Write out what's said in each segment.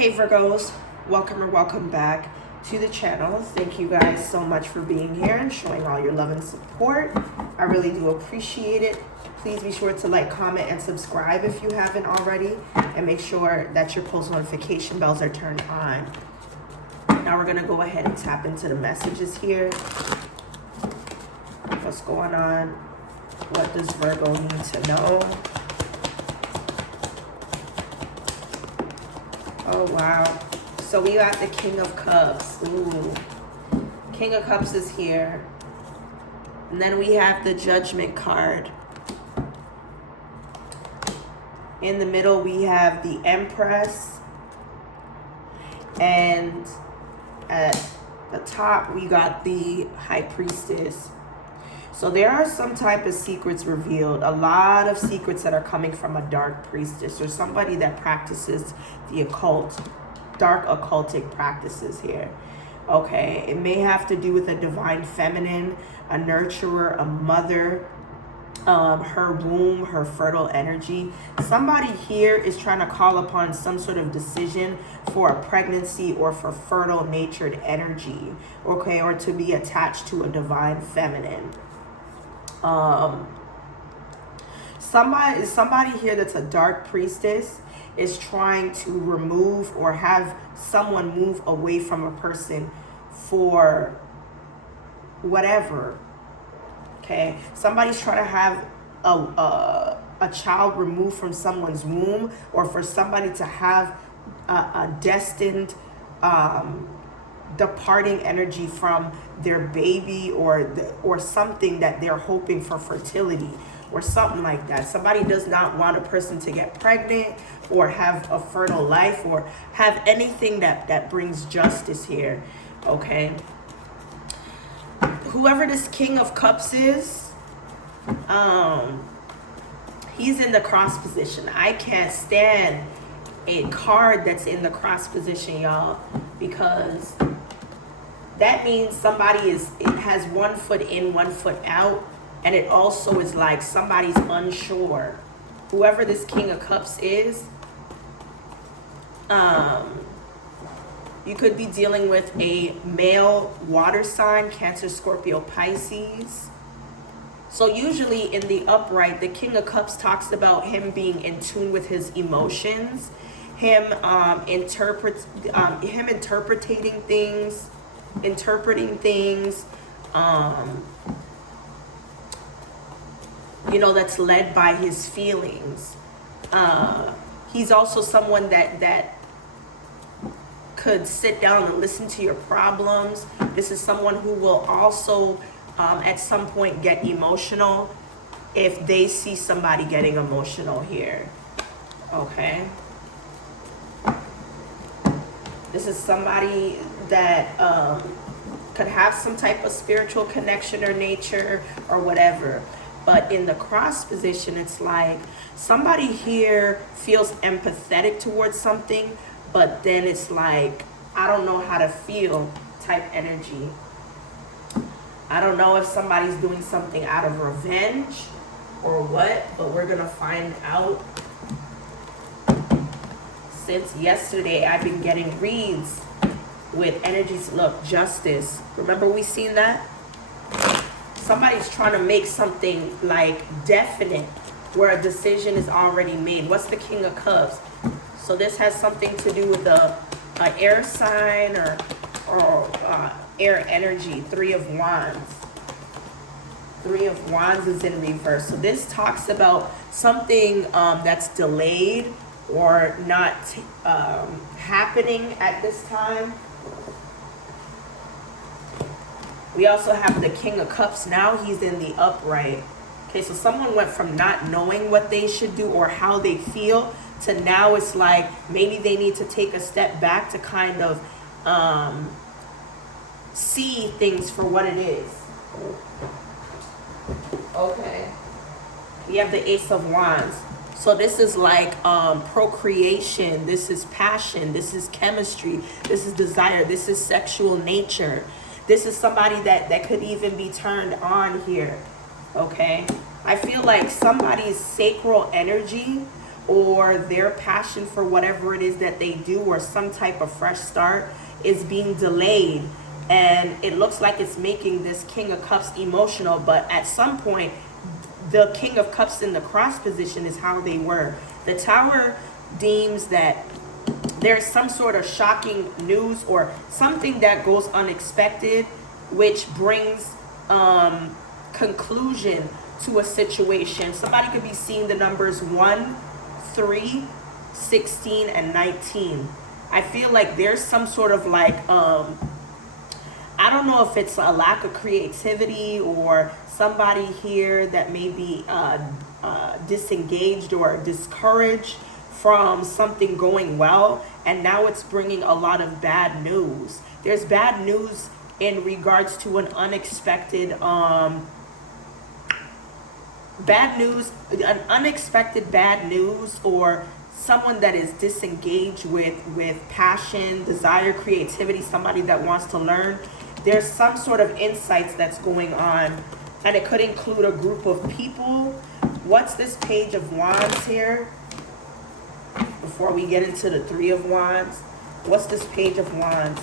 Hey Virgos, welcome or welcome back to the channel. Thank you guys so much for being here and showing all your love and support. I really do appreciate it. Please be sure to like, comment, and subscribe if you haven't already, and make sure that your post notification bells are turned on. Now we're gonna go ahead and tap into the messages here. What's going on? What does Virgo need to know? Oh, wow. So we got the King of Cups. Ooh. King of Cups is here. And then we have the Judgment card. In the middle, we have the Empress. And at the top, we got the High Priestess. So there are some type of secrets revealed. A lot of secrets that are coming from a dark priestess or somebody that practices the occult, dark occultic practices here. Okay, it may have to do with a divine feminine, a nurturer, a mother, her womb, her fertile energy. Somebody here is trying to call upon some sort of decision for a pregnancy or for fertile natured energy, okay, or to be attached to a divine feminine. Somebody here that's a dark priestess is trying to remove or have someone move away from a person for whatever. Okay, somebody's trying to have a child removed from someone's womb, or for somebody to have a destined departing energy from their baby, or something that they're hoping for fertility or something like that. Somebody does not want a person to get pregnant or have a fertile life or have anything that brings justice here. Okay, whoever this King of Cups is, he's in the cross position. I can't stand a card that's in the cross position, y'all, because that means somebody has 1 foot in, 1 foot out, and it also is like somebody's unsure. Whoever this King of Cups is, you could be dealing with a male water sign, Cancer, Scorpio, Pisces. So usually in the upright, the King of Cups talks about him being in tune with his emotions, him interpreting things, that's led by his feelings. He's also someone that could sit down and listen to your problems. This is someone who will also at some point get emotional if they see somebody getting emotional here. Okay, this is somebody that could have some type of spiritual connection or nature or whatever. But in the cross position, it's like somebody here feels empathetic towards something, but then it's like, I don't know how to feel type energy. I don't know if somebody's doing something out of revenge or what, but we're gonna find out. Since yesterday, I've been getting reads with energies. Look, justice. Remember we seen that? Somebody's trying to make something like definite where a decision is already made. What's the King of Cups? So this has something to do with an air sign or air energy. 3 of Wands. 3 of Wands is in reverse. So this talks about something that's delayed or not happening at this time. We also have the King of Cups. Now he's in the upright. Okay, so someone went from not knowing what they should do or how they feel to now it's like maybe they need to take a step back to kind of see things for what it is. Okay. We have the Ace of Wands. So this is like procreation. This is passion. This is chemistry. This is desire. This is sexual nature. This is somebody that could even be turned on here. Okay. I feel like somebody's sacral energy or their passion for whatever it is that they do, or some type of fresh start, is being delayed. And it looks like it's making this King of Cups emotional, but at some point, the King of Cups in the cross position is how they were. The Tower deems that there's some sort of shocking news or something that goes unexpected, which brings conclusion to a situation. Somebody could be seeing the numbers 1, 3, 16, and 19. I feel like there's some sort of like, I don't know if it's a lack of creativity or somebody here that may be disengaged or discouraged from something going well, and now it's bringing a lot of bad news. There's bad news in regards to an unexpected unexpected bad news, or someone that is disengaged with passion, desire, creativity, somebody that wants to learn. There's some sort of insights that's going on, and it could include a group of people. What's this Page of Wands here? Before we get into the Three of Wands, what's this Page of Wands?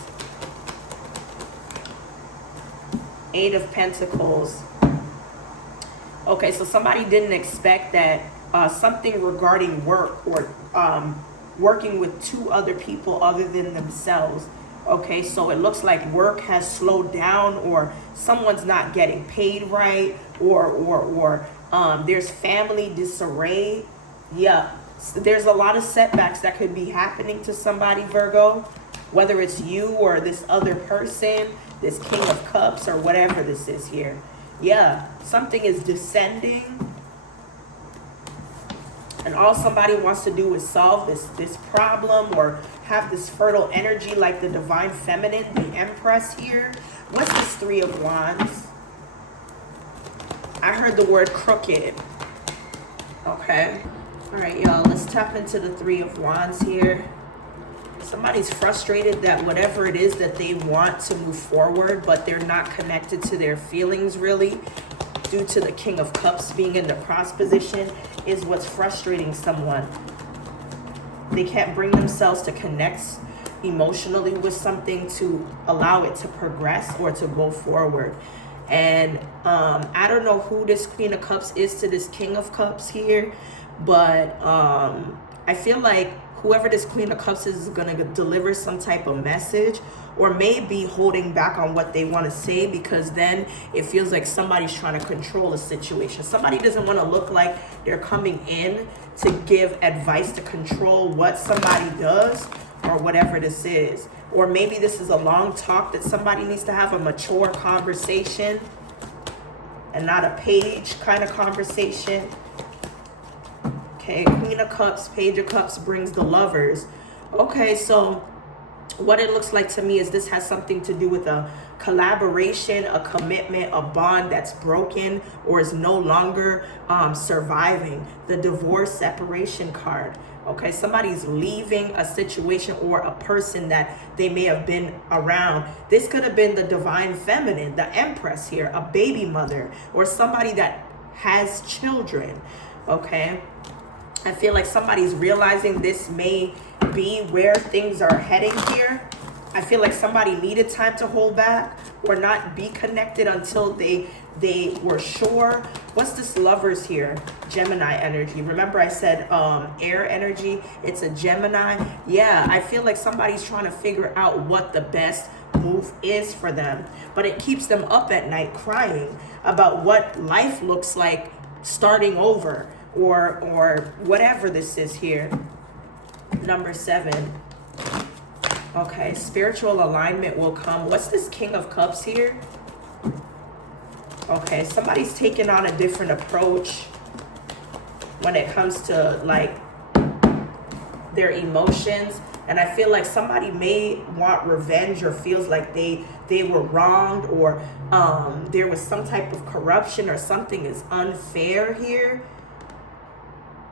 8 of Pentacles. Okay, so somebody didn't expect that something regarding work or working with 2 other people other than themselves. Okay, so it looks like work has slowed down, or someone's not getting paid right, or there's family disarray. Yeah, there's a lot of setbacks that could be happening to somebody, Virgo, whether it's you or this other person, this King of Cups, or whatever this is here. Yeah, something is descending, and all somebody wants to do is solve this problem, or have this fertile energy like the Divine Feminine, the Empress here. What's this Three of Wands? I heard the word crooked. Okay. All right, y'all, let's tap into the Three of Wands here. Somebody's frustrated that whatever it is that they want to move forward, but they're not connected to their feelings really, due to the King of Cups being in the cross position, is what's frustrating someone. They can't bring themselves to connect emotionally with something to allow it to progress or to go forward. And I don't know who this Queen of Cups is to this King of Cups here, but I feel like whoever this Queen of Cups is going to deliver some type of message, or may be holding back on what they want to say, because then it feels like somebody's trying to control a situation. Somebody doesn't want to look like they're coming in to give advice to control what somebody does or whatever this is. Or maybe this is a long talk that somebody needs to have, a mature conversation and not a page kind of conversation. Okay, Queen of Cups, Page of Cups brings the Lovers. Okay, so what it looks like to me is this has something to do with a collaboration, a commitment, a bond that's broken or is no longer surviving. The divorce, separation card. Okay, somebody's leaving a situation or a person that they may have been around. This could have been the Divine Feminine, the Empress here, a baby mother, or somebody that has children. Okay, I feel like somebody's realizing this may be where things are heading here. I feel like somebody needed time to hold back or not be connected until they were sure. What's this Lovers here? Gemini energy. Remember I said air energy? It's a Gemini. Yeah, I feel like somebody's trying to figure out what the best move is for them. But it keeps them up at night crying about what life looks like starting over, or whatever this is here. Number 7. Okay, spiritual alignment will come. What's this King of Cups here? Okay, somebody's taking on a different approach when it comes to like their emotions. And I feel like somebody may want revenge, or feels like they were wronged, or there was some type of corruption, or something is unfair here.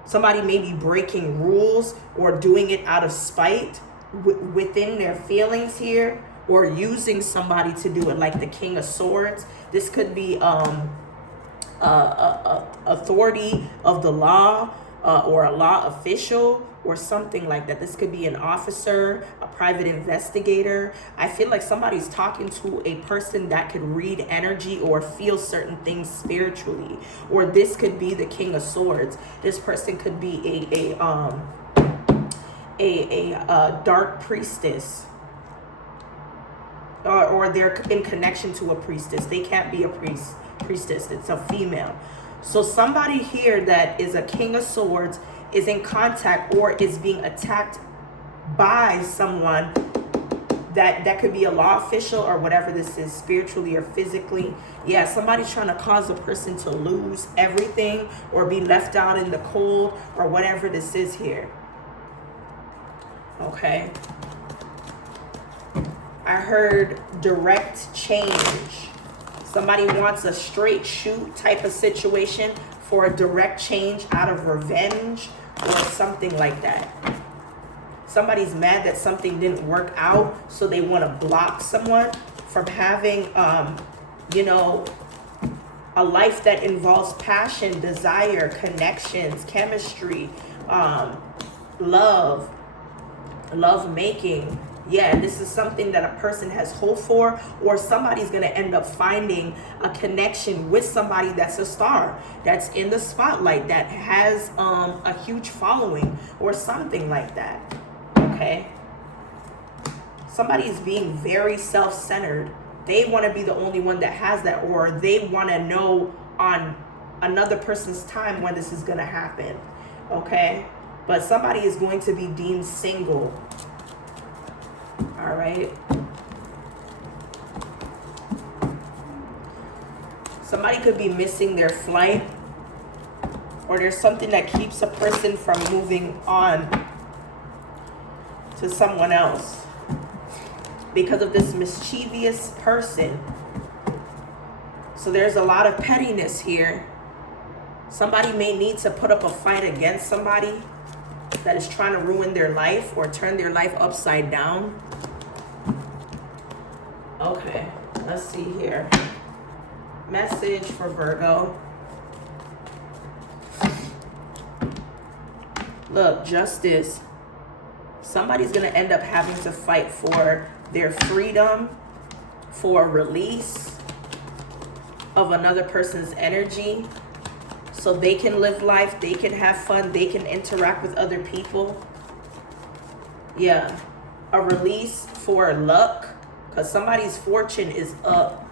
Somebody may be breaking rules or doing it out of spite within their feelings here, or using somebody to do it, like the King of Swords. This could be authority of the law, or a law official or something like that. This could be an officer, a private investigator. I feel like somebody's talking to a person that could read energy or feel certain things spiritually. Or this could be the King of Swords. This person could be a dark priestess. Or they're in connection to a priestess. They can't be a priestess. It's a female. So somebody here that is a King of Swords is in contact or is being attacked by someone that could be a law official or whatever this is, spiritually or physically. Yeah, somebody's trying to cause a person to lose everything or be left out in the cold or whatever this is here. Okay. I heard direct change. Somebody wants a straight shoot type of situation for a direct change out of revenge or something like that. Somebody's mad that something didn't work out, so they want to block someone from having, a life that involves passion, desire, connections, chemistry, love making. Yeah, this is something that a person has hope for, or somebody's going to end up finding a connection with somebody that's a star, that's in the spotlight, that has a huge following or something like that. Okay? Somebody is being very self-centered. They want to be the only one that has that, or they want to know on another person's time when this is going to happen. Okay? But somebody is going to be deemed single. All right. Somebody could be missing their flight, or there's something that keeps a person from moving on to someone else because of this mischievous person. So there's a lot of pettiness here. Somebody may need to put up a fight against somebody that is trying to ruin their life or turn their life upside down. Okay, let's see here. Message for Virgo. Look, justice. Somebody's going to end up having to fight for their freedom, for release of another person's energy, so they can live life, they can have fun, they can interact with other people. Yeah, a release for luck, because somebody's fortune is up.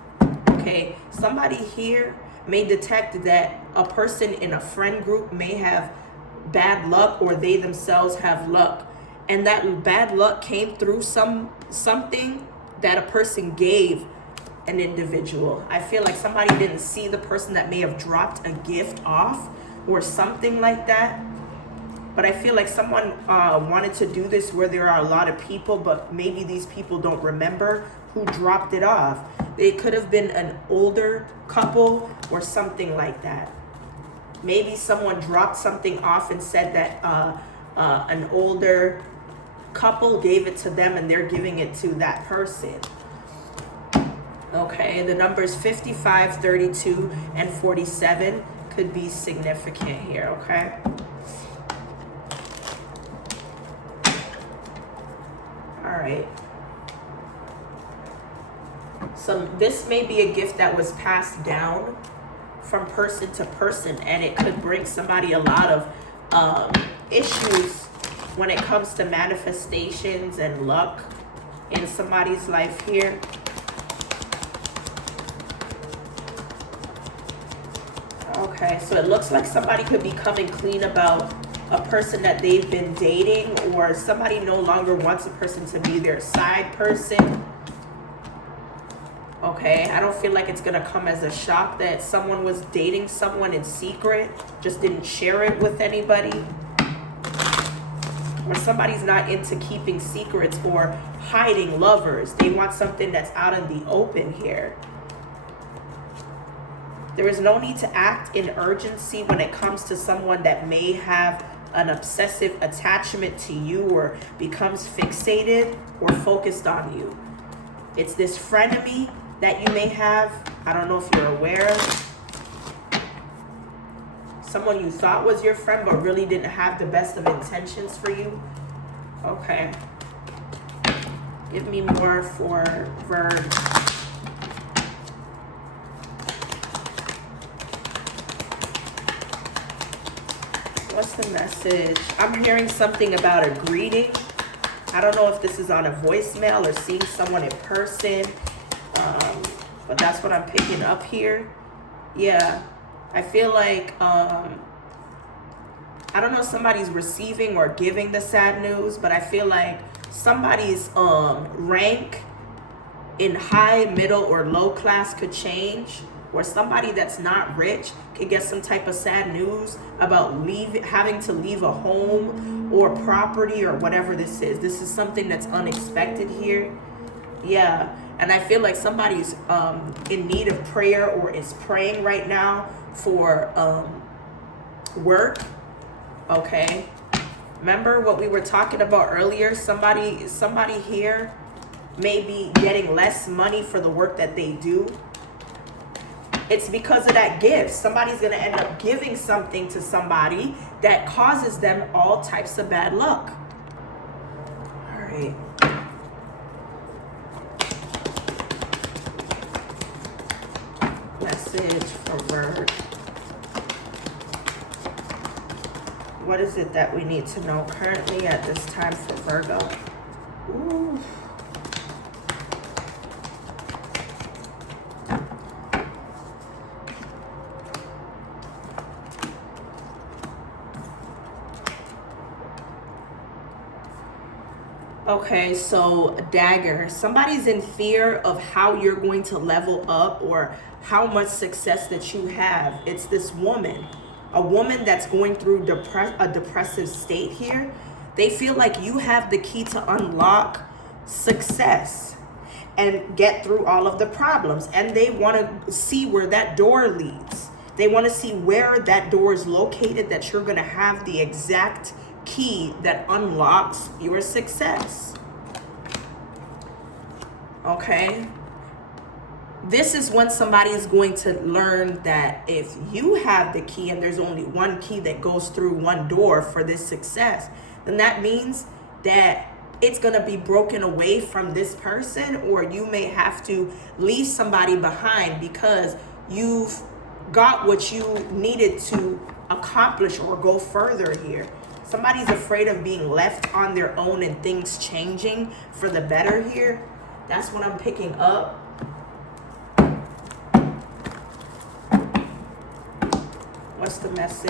Okay, somebody here may detect that a person in a friend group may have bad luck, or they themselves have luck, and that bad luck came through something that a person gave an individual. I feel like somebody didn't see the person that may have dropped a gift off or something like that. But I feel like someone wanted to do this where there are a lot of people, but maybe these people don't remember who dropped it off. It could have been an older couple or something like that. Maybe someone dropped something off and said that an older couple gave it to them and they're giving it to that person. Okay, the numbers 55, 32, and 47 could be significant here, okay? All right. So this may be a gift that was passed down from person to person, and it could bring somebody a lot of issues when it comes to manifestations and luck in somebody's life here. Okay, so it looks like somebody could be coming clean about a person that they've been dating, or somebody no longer wants a person to be their side person. Okay, I don't feel like it's going to come as a shock that someone was dating someone in secret, just didn't share it with anybody. Or somebody's not into keeping secrets or hiding lovers. They want something that's out in the open here. There is no need to act in urgency when it comes to someone that may have an obsessive attachment to you or becomes fixated or focused on you. It's this frenemy that you may have. I don't know if you're aware. Someone you thought was your friend but really didn't have the best of intentions for you. Okay. Give me more for Virgo. What's the message? I'm hearing something about a greeting. I don't know if this is on a voicemail or seeing someone in person. But that's what I'm picking up here. Yeah. I feel like, I don't know if somebody's receiving or giving the sad news, but I feel like somebody's rank in high, middle, or low class could change, or somebody that's not rich could get some type of sad news about having to leave a home or property or whatever this is. This is something that's unexpected here. Yeah. And I feel like somebody's in need of prayer or is praying right now for work. Okay. Remember what we were talking about earlier? Somebody here may be getting less money for the work that they do. It's because of that gift. Somebody's going to end up giving something to somebody that causes them all types of bad luck. All right. Message for Virgo. What is it that we need to know currently at this time for Virgo? Ooh. Okay, so dagger. Somebody's in fear of how you're going to level up or how much success that you have. It's this woman, a woman that's going through a depressive state here. They feel like you have the key to unlock success and get through all of the problems. And they want to see where that door leads. They want to see where that door is located, that you're going to have the exact key that unlocks your success. Okay. This is when somebody is going to learn that if you have the key and there's only one key that goes through one door for this success, then that means that it's going to be broken away from this person, or you may have to leave somebody behind because you've got what you needed to accomplish or go further here. Somebody's afraid of being left on their own and things changing for the better here. That's what I'm picking up. What's the message?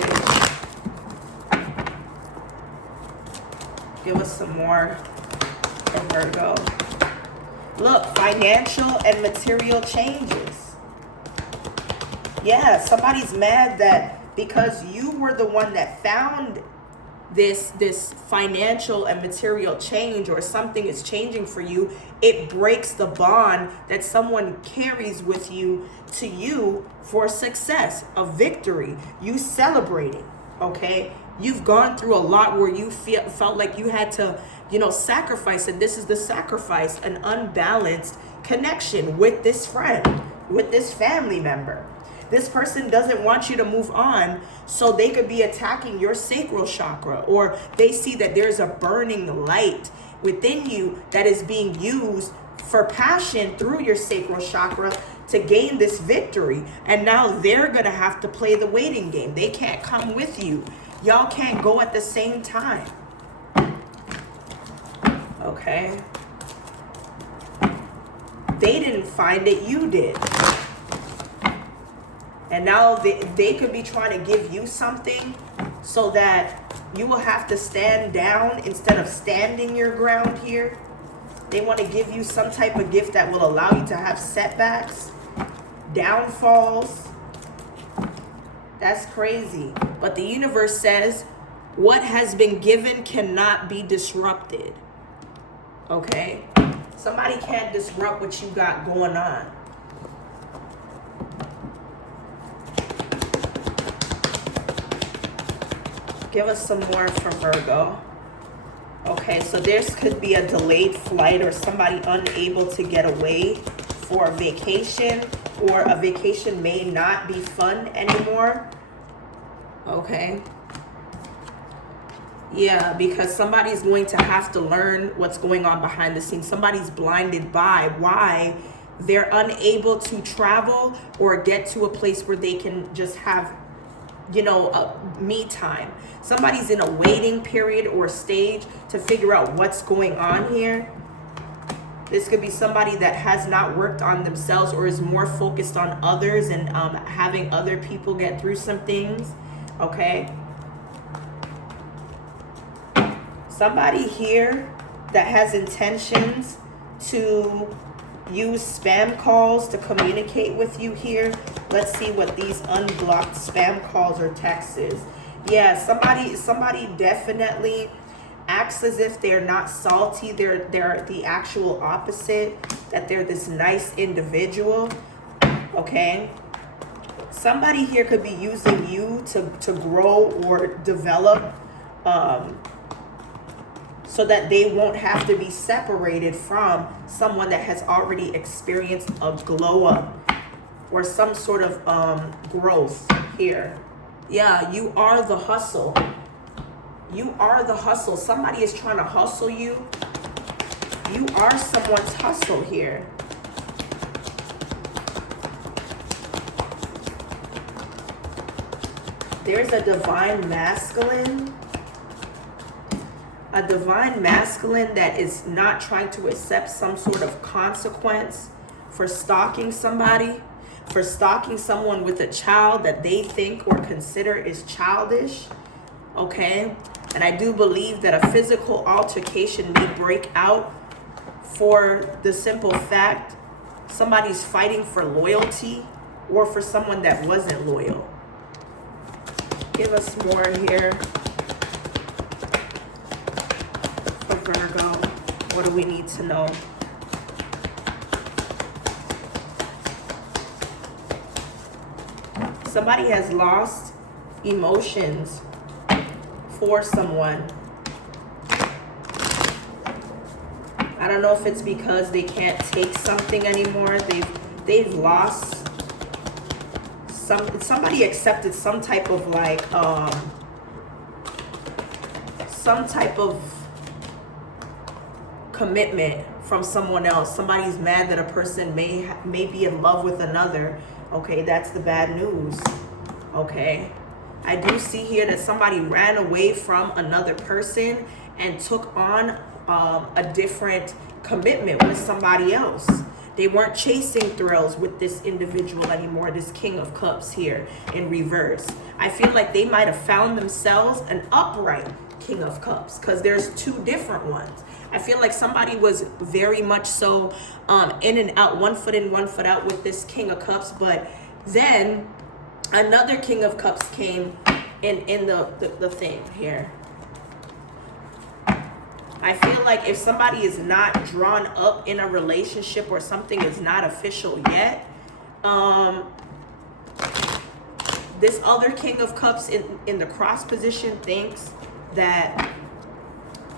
Give us some more for Virgo. Look, financial and material changes. Yeah, somebody's mad that because you were the one that found this financial and material change, or something is changing for you, it breaks the bond that someone carries with you to you for success, a victory, you celebrating. Okay, you've gone through a lot where you felt like you had to, sacrifice, and this is the sacrifice, an unbalanced connection with this friend, with this family member. This person doesn't want you to move on, so they could be attacking your sacral chakra, or they see that there's a burning light within you that is being used for passion through your sacral chakra to gain this victory. And now they're going to have to play the waiting game. They can't come with you. Y'all can't go at the same time. Okay. They didn't find it, you did. And now they could be trying to give you something so that you will have to stand down instead of standing your ground here. They want to give you some type of gift that will allow you to have setbacks, downfalls. That's crazy. But the universe says what has been given cannot be disrupted. Okay? Somebody can't disrupt what you got going on. Give us some more for Virgo. Okay, so there could be a delayed flight or somebody unable to get away for a vacation, or a vacation may not be fun anymore. Okay. Yeah, because somebody's going to have to learn what's going on behind the scenes. Somebody's blinded by why they're unable to travel or get to a place where they can just have, you know, me time. Somebody's in a waiting period or stage to figure out what's going on here. This could be somebody that has not worked on themselves or is more focused on others and having other people get through some things. Okay. Somebody here that has intentions to use spam calls to communicate with you here. Let's see what these unblocked spam calls or texts is. Yeah, somebody definitely acts as if they're not salty. They're the actual opposite, that they're this nice individual. Okay. Somebody here could be using you to grow or develop, so that they won't have to be separated from someone that has already experienced a glow up or some sort of growth here. Yeah, you are the hustle. You are the hustle. Somebody is trying to hustle you. You are someone's hustle here. There's a divine masculine. A divine masculine that is not trying to accept some sort of consequence for stalking somebody, for stalking someone with a child that they think or consider is childish. Okay? And I do believe that a physical altercation may break out for the simple fact somebody's fighting for loyalty or for someone that wasn't loyal. Give us more here. Virgo, what do we need to know? Somebody has lost emotions for someone. I don't know if it's because they can't take something anymore. They've lost somebody accepted some type of like some type of commitment from someone else. Somebody's mad that a person may be in love with another. Okay, that's the bad news. Okay, I do see here that somebody ran away from another person and took on a different commitment with somebody else. They weren't chasing thrills with this individual anymore, this King of Cups here in reverse. I feel like they might have found themselves an upright King of Cups because there's two different ones. I feel like somebody was very much so in and out, 1 foot in, 1 foot out with this King of Cups. But then another King of Cups came in the thing here. I feel like if somebody is not drawn up in a relationship or something is not official yet, this other King of Cups in the cross position thinks that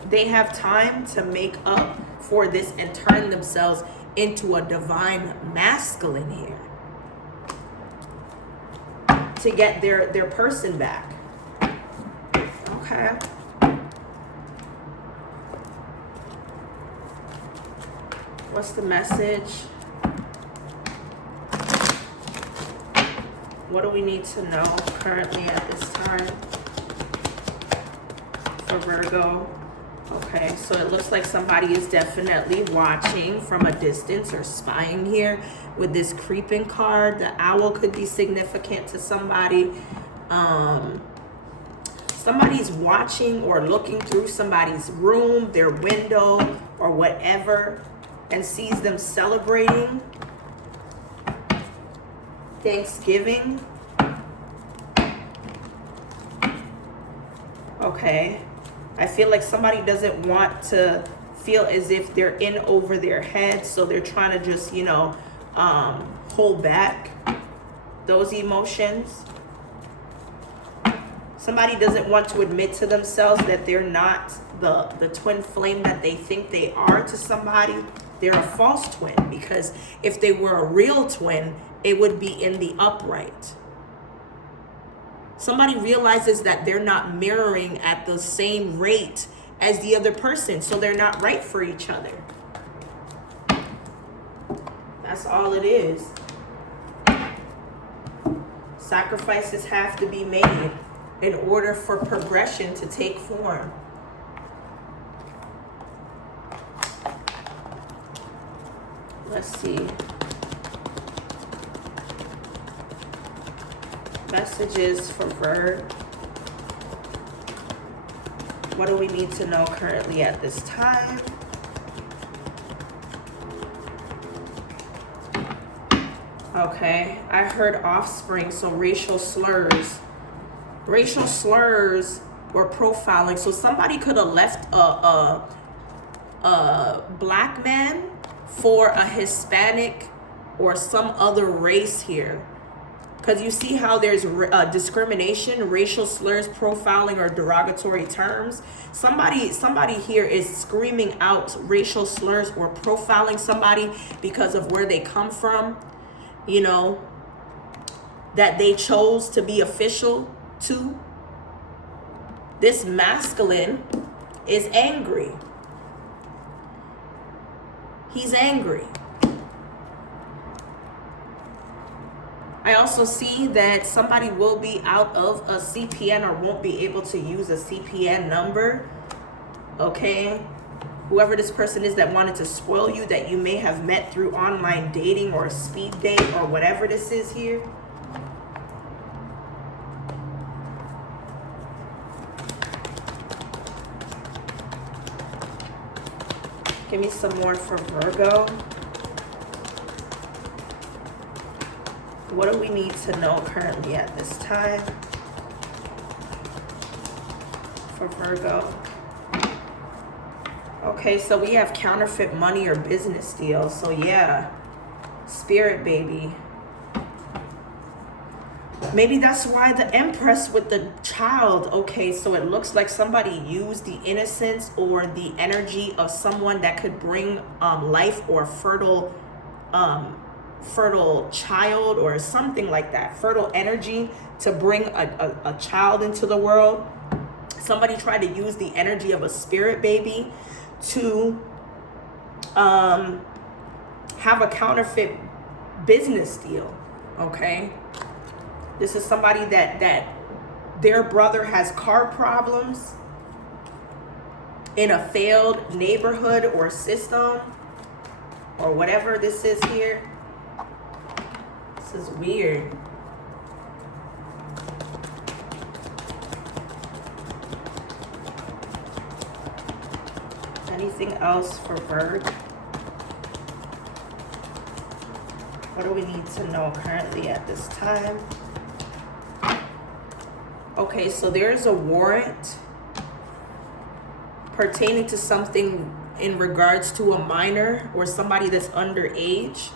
they have time to make up for this and turn themselves into a divine masculine here to get their person back. Okay. What's the message? What do we need to know currently at this time for Virgo? Okay, so it looks like somebody is definitely watching from a distance or spying here with this creeping card. The owl could be significant to somebody. Somebody's watching or looking through somebody's room, their window, or whatever, and sees them celebrating Thanksgiving. Okay. I feel like somebody doesn't want to feel as if they're in over their head, so they're trying to just, hold back those emotions. Somebody doesn't want to admit to themselves that they're not the twin flame that they think they are to somebody. They're a false twin, because if they were a real twin, it would be in the upright. Somebody realizes that they're not mirroring at the same rate as the other person, so they're not right for each other. That's all it is. Sacrifices have to be made in order for progression to take form. Let's see. Messages for Virgo. What do we need to know currently at this time? Okay, I heard offspring, so racial slurs. Racial slurs or profiling. So somebody could have left a black man for a Hispanic or some other race here. Because you see how there's discrimination, racial slurs, profiling, or derogatory terms. Somebody here is screaming out racial slurs or profiling somebody because of where they come from, you know, that they chose to be official to. This masculine is angry. He's angry. I also see that somebody will be out of a CPN or won't be able to use a CPN number. Okay? Whoever this person is that wanted to spoil you, that you may have met through online dating or a speed date or whatever this is here. Give me some more for Virgo. What do we need to know currently at this time for Virgo? Okay, so we have counterfeit money or business deals. So yeah, spirit baby. Maybe that's why the Empress with the child. Okay, so it looks like somebody used the innocence or the energy of someone that could bring life or fertile child or something like that, fertile energy to bring a child into the world. Somebody tried to use the energy of a spirit baby to have a counterfeit business deal. Okay, this is somebody that their brother has car problems in a failed neighborhood or system or whatever this is here. This is weird. Anything else for Virgo? What do we need to know currently at this time? Okay, so there's a warrant pertaining to something in regards to a minor or somebody that's underage.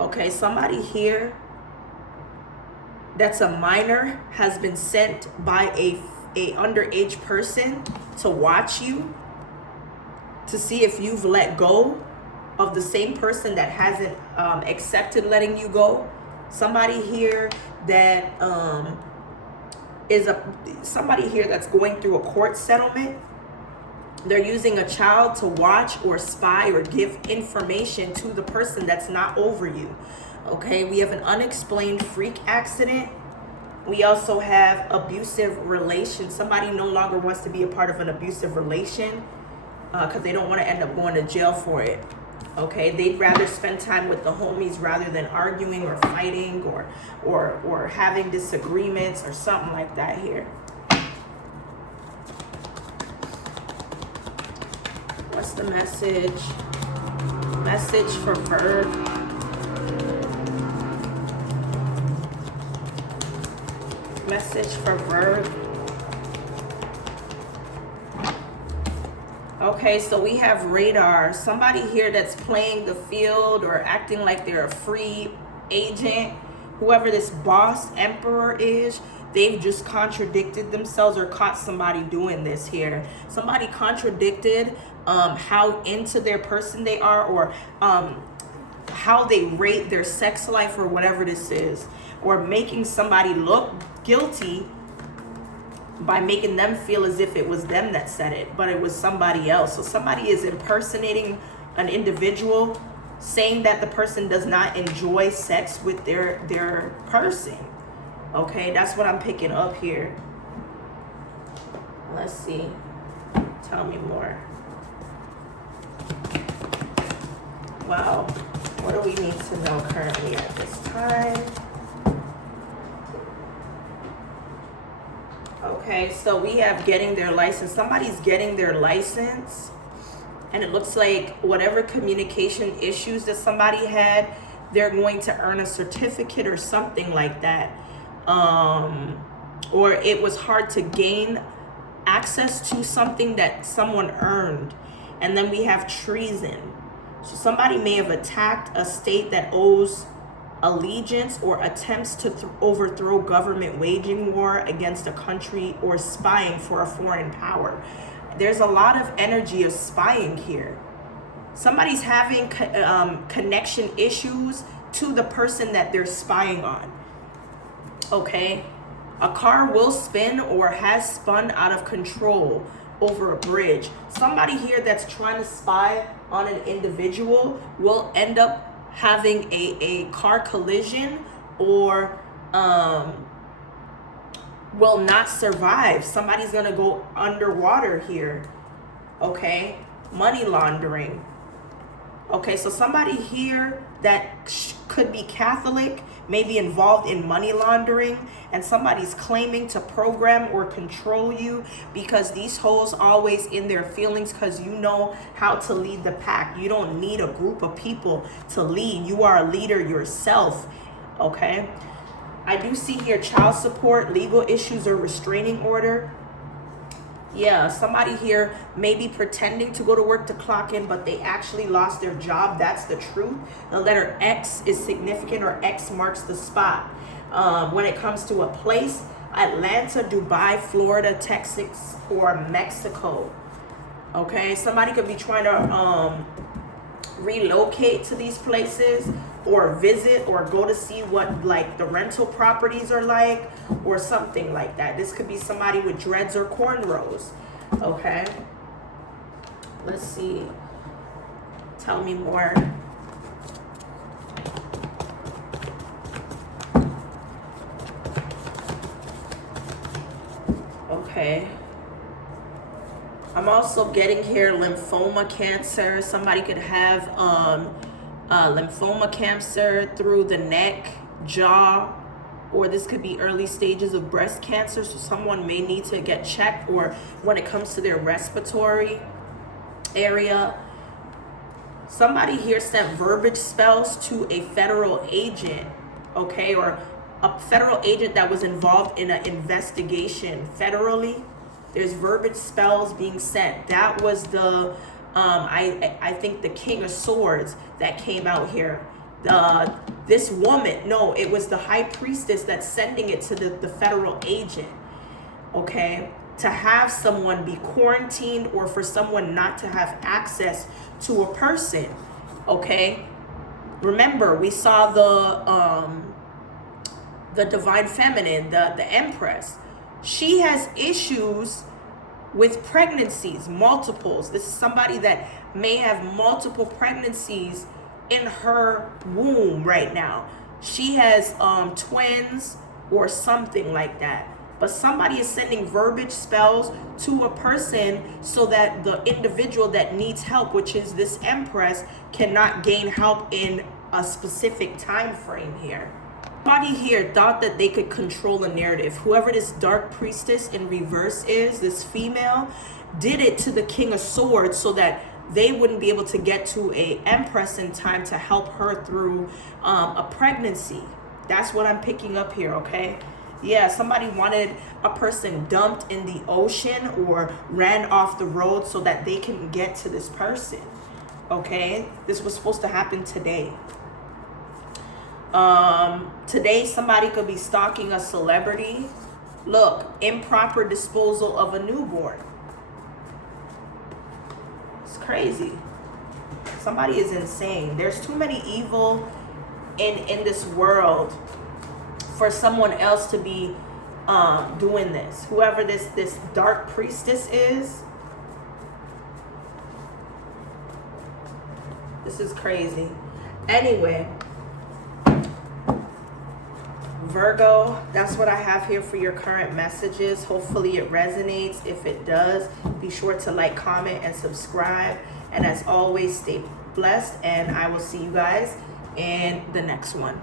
Okay, somebody here that's a minor has been sent by a underage person to watch you, to see if you've let go of the same person that hasn't accepted letting you go. Somebody here that somebody here that's going through a court settlement. They're using a child to watch or spy or give information to the person that's not over you. Okay, we have an unexplained freak accident. We also have abusive relation. Somebody no longer wants to be a part of an abusive relation because they don't want to end up going to jail for it. Okay, they'd rather spend time with the homies rather than arguing or fighting or having disagreements or something like that here. What's the message? Message for Virgo. Message for Virgo. Okay, so we have radar. Somebody here that's playing the field or acting like they're a free agent. Whoever this boss emperor is, they've just contradicted themselves or caught somebody doing this here. Somebody contradicted how into their person they are, or how they rate their sex life or whatever this is, or making somebody look guilty by making them feel as if it was them that said it, but it was somebody else. So somebody is impersonating an individual, saying that the person does not enjoy sex with their person. Okay, that's what I'm picking up here. Let's see. Tell me more. Wow. What do we need to know currently at this time? Okay, so we have getting their license. Somebody's getting their license. And it looks like whatever communication issues that somebody had, they're going to earn a certificate or something like that. Or it was hard to gain access to something that someone earned. And then we have treason. So somebody may have attacked a state that owes allegiance or attempts to overthrow government, waging war against a country, or spying for a foreign power. There's a lot of energy of spying here. Somebody's having connection issues to the person that they're spying on. Okay? A car will spin or has spun out of control over a bridge. Somebody here that's trying to spy on an individual will end up having a car collision, or will not survive. Somebody's gonna go underwater here. Okay, money laundering. Okay, so somebody here that could be Catholic may be involved in money laundering, and somebody's claiming to program or control you, because these hoes always in their feelings, because you know how to lead the pack. You don't need a group of people to lead. You are a leader yourself. Okay, I do see here child support, legal issues, or restraining order. Yeah, somebody here may be pretending to go to work to clock in, but they actually lost their job. That's the truth. The letter X is significant, or X marks the spot. When it comes to a place, Atlanta, Dubai, Florida, Texas, or Mexico. Okay, somebody could be trying to relocate to these places, or visit, or go to see what like the rental properties are like, or something like that. This could be somebody with dreads or cornrows. Okay, let's see. Tell me more. Okay, I'm also getting here lymphoma cancer. Somebody could have lymphoma cancer through the neck, jaw, or this could be early stages of breast cancer. So someone may need to get checked, or when it comes to their respiratory area. Somebody here sent verbiage spells to a federal agent, okay, or a federal agent that was involved in an investigation federally. There's verbiage spells being sent. That was the I think the King of Swords that came out here. This woman, no, it was the High Priestess that's sending it to the federal agent, okay, to have someone be quarantined, or for someone not to have access to a person, okay. Remember, we saw the Divine Feminine, the Empress. She has issues with pregnancies, multiples. This is somebody that may have multiple pregnancies in her womb right now. She has twins or something like that. But somebody is sending verbiage spells to a person so that the individual that needs help, which is this Empress, cannot gain help in a specific time frame here. Somebody here thought that they could control a narrative. Whoever this Dark Priestess in reverse is, this female, did it to the King of Swords so that they wouldn't be able to get to a Empress in time to help her through a pregnancy. That's what I'm picking up here, okay? Yeah, somebody wanted a person dumped in the ocean or ran off the road so that they can get to this person, okay? This was supposed to happen today. Today somebody could be stalking a celebrity. Look, improper disposal of a newborn. It's crazy. Somebody is insane. There's too many evil in this world for someone else to be doing this. Whoever this dark priestess is. This is crazy. Anyway, Virgo, that's what I have here for your current messages. Hopefully it resonates. If it does, be sure to like, comment, and subscribe. And as always, stay blessed. And I will see you guys in the next one.